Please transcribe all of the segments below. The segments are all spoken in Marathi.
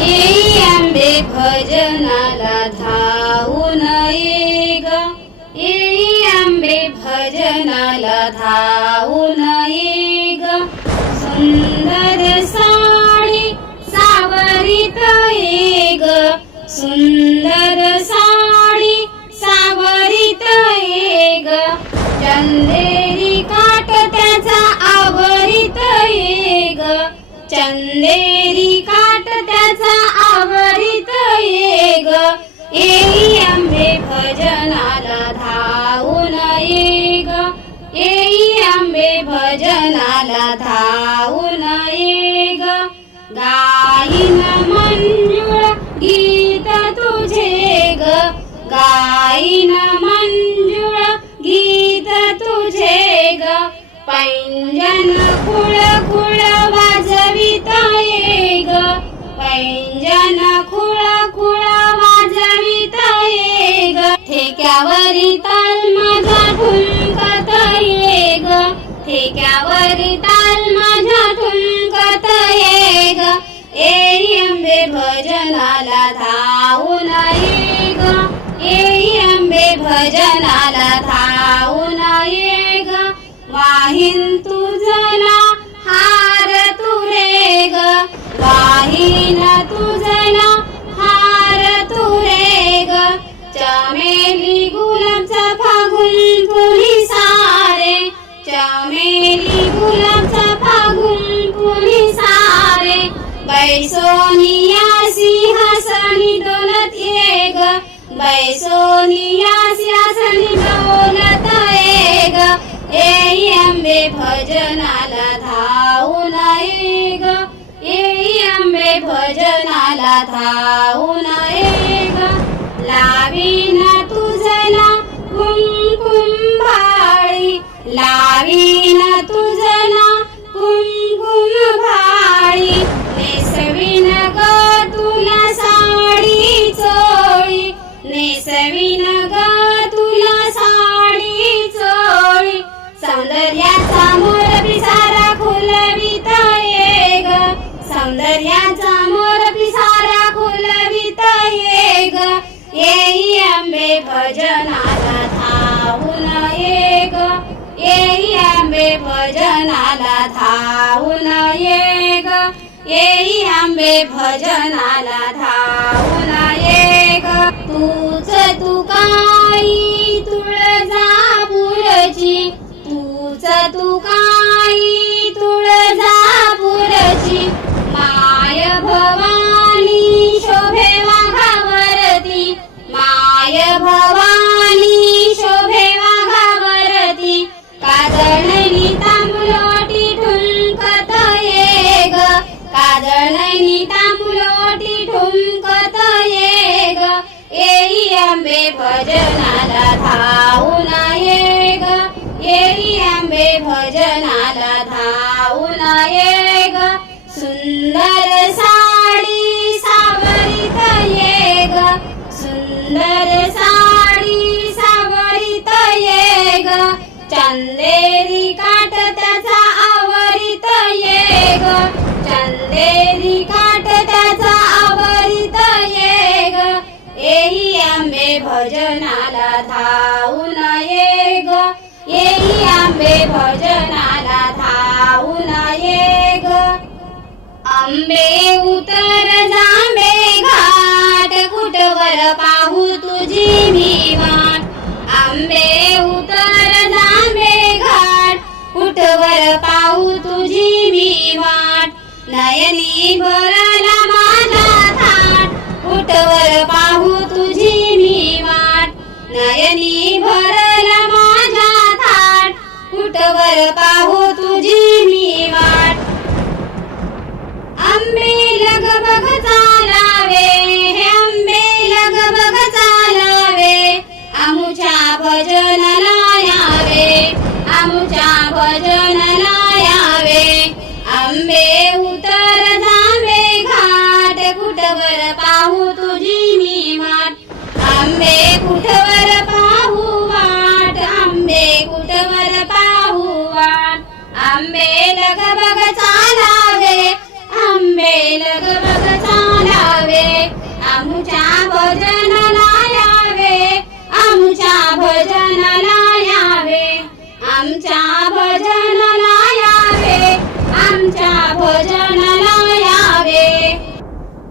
येई आंबे भजनाला धावून ये ग, येई आंबे भजनाला धावून ये ग. सुंदर साडी सावरीत ये ग, सुंदर साडी सावरीत ये ग. चंदेरी काठ त्याचा आवरीत ये ग, चंदेरी काठ त्याचा आवरीत ये ग. येई आंबे भजनाला धावून ये ग, येई आंबे भजनाला धावून ये ग. गाईन मंजुळ गीत तुझे ग, गाईन मंजुळ गीत तुझे ग. पैंजन खुळ खुळ वाजवित ये ग, पैंजन खुळ खुळ वाजवित ये ग. ठेक्यावरी ताल माझा ठुमकत ये ग, ठेक्यावरी ताल माझा ठुमकत ये ग. येई आंबे भजनाला धावून ये ग, येई आंबे भजनाला धावून ये ग. वाहीन तुझला हार तुरे ग, वाहीन तुझला हार तुरे ग. चमेली गुलाबचा फागुन फुली सारे, चमेली गुलाबचा फागुन फुली सारे. बैसोनिया सिंहासनी डोलत ये ग, बैसोनिया सिंहासनी डोलत ये ग. येई आंबे भजनाला धावून ये ग, येई आंबे भजनाला धावून ये ग. लावीन तुझला कुंकुम भाळी, लावीन तुझला कुंकुम भाळी. नेसवीन ग तुला साडी चोळी, नेसवीन ग तुला साडी चोळी. सौंदर्याचा मोर पिसारा खुलवित ये ग, सौंदर्याचा मोर पिसारा खुलवित ये ग. येई आंबे भजनाला धावून ये ग, येई आंबे भजनाला धावून ये ग, येई आंबे भजनाला धावून ये ग. तूच तू काही तुळजापूरची, तूच तू काही तुळजापूरची. माय भवानी शोभे वाघावरती, माय भवानी शोभे वाघावरती. काजळणी तांबुलोटी ठुमकत ये ग, काजळणी तांबुलोटी ठुमकत ये ग. येई आंबे भजनाला धावून ये ग, येई आंबे भजनाला धावून ये ग. सुंदर साडी सावरीत ये ग, सुंदर साडी सावरीत ये ग. चंदेरी काठ त्याचा आवरीत ये ग, चंदेरी काठ त्याचा आवरीत ये ग. येई आंबे भजनाला धावून ये ग, येई आंबे भजनाला धावून ये ग. आंबे उतर जांबे घाट, कुठवर पाहू तुझी मी वाट. आंबे उतर जांबे घाट, कुठवर पाहू तुझी मी वाट. नयनी भरला माझा थाट, कुठवर पाहू तुझी मी वाट. नयनी भरला माझा थाट, कुठवर पाहू तुझी मी वाट. आंबे लगबग चालावे, हे आंबे लगबग चालावे. आमुच्या भजनाला यावे, आमुच्या भजनाला यावे. आंबे उतर जांबे भजनाला यावे, आमच्या भजनाला यावे, आमच्या भजनाला यावे, आमच्या भजनाला यावे.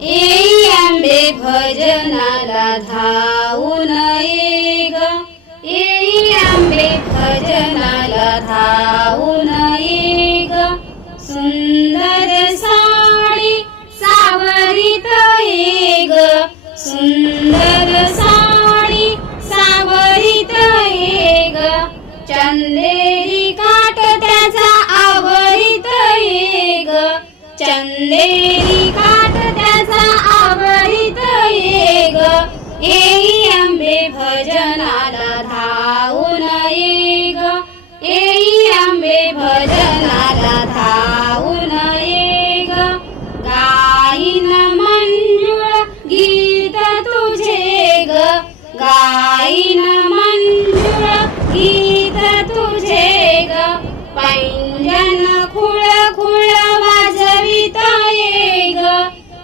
येई आंबे भजनाला धावून ये ग, येई आंबे भजनाला धावून ये ग. सुंदर साडी सावरीत ये ग, सुंदर साडी सावरीत ये ग. चंदेरी काठ त्याचा आवरीत ये ग, चंदेरी काठ त्याचा आवरीत ये ग. येई आंबे भजनाला धावून ये ग, येई आंबे भजनाला धावून ये ग. गाईन मंजुळ गीत तुझे ग, गाईन मंजुळ गीत तुझे ग. पैंजन खुळ खुळ वाजवित ये ग,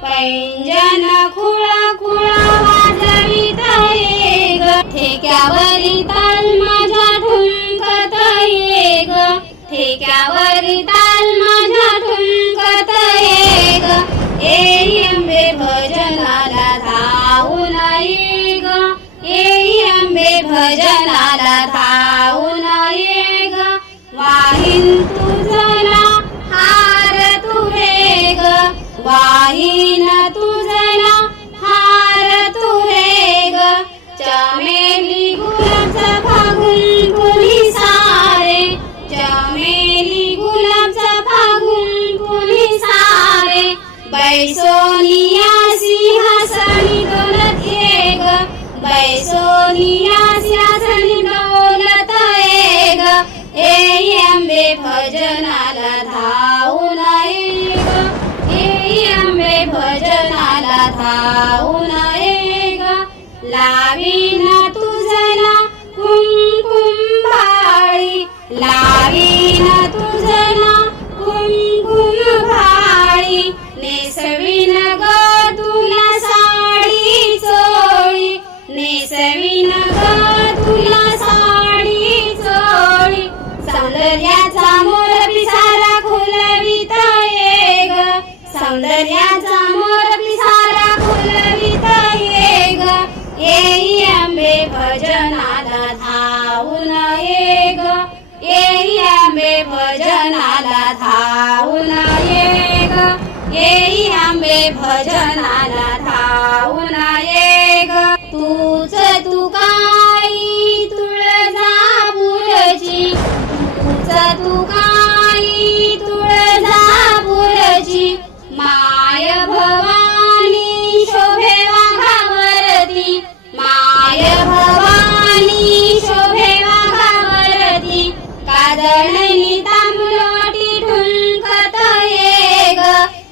पैंजन खुळ खुळ वाजवित ये ग. ठेक्यावरी ताल माझ्या ठुमकत ये ग, ठेक्यावरी ताल माझ्या ठुमकत ये ग. येई आंबे भजनाला धावून ये ग, येई आंबे भजनाला धावून ये ग. वाहीन तुझला हार तुरे ग, वाहीन तुझला हार तुरे ग. चमेली गुलाबचा फागुन फुली सारे, चमेली गुलाबचा फागुन फुली सारे. बैसोनिया सिंहासनी डोलत ये ग, बैसोनिया सिंहासनी डोलत ये ग. येई आंबे भजनाला धावून ये ग, येई आंबे भजनाला धावून ये ग. लावीन तुझला कुंकुम भाळी, लावीन तुझला कुंकुम भाळी. नेसवीन ग तुला साडी चोळी, नेसवीन ग तुला साडी चोळी. सौंदर्याचा मोर पिसारा खुलवित ये ग, सौंदर्याचा मोर पिसारा खुलवित ये ग. येई आंबे भजनाला धावून ये ग, येई आंबे भजनाला धावून ये ग, येई आंबे भजनाला धावून ये ग. तूच तू काई तुळजापूरची, तूच तू काई तुळजापूरची. माय भवानी शोभे वाघावरती, माय भवानी शोभे वाघावरती. कादळणी तांबुलोटी ठुमकत ये ग,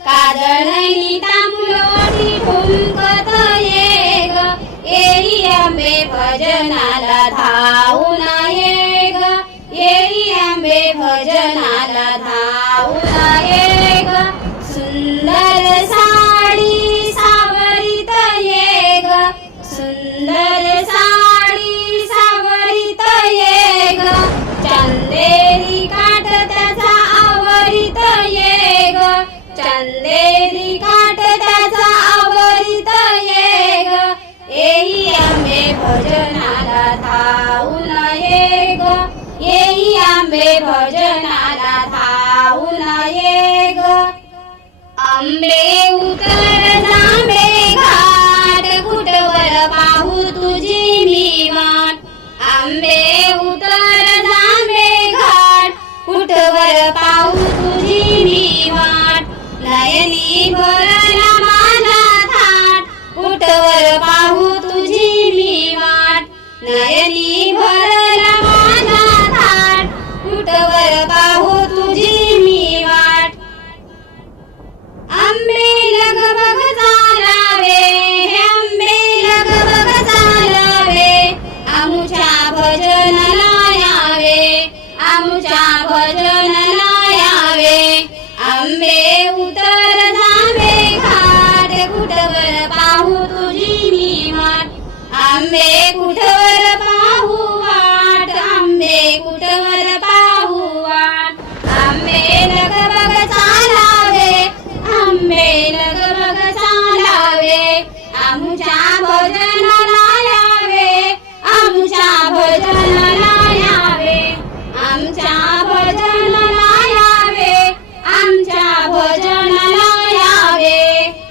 कादळणी तांबुलोटी ठुमकत ये ग. येई आंबे भजनाला धावून ये ग, येई आंबे भजनाला धावून ये ग. सुंदर साडी सावरीत ये ग, सुंदर साडी सावरीत ये ग. चंदेरी काठ त्याचा आवरीत ये ग, चंदेरी काठ त्याचा आवरीत ये ग. येई आंबे भजनाला धावून ये ग, येई आंबे भजनाला धावून ये ग. आंबे आंबे कुठवर पाहू वाट आंबे कुठवर पाहू वाट आंबे लगबग चालावे आंबे लगबग चालावे आमुच्या भजन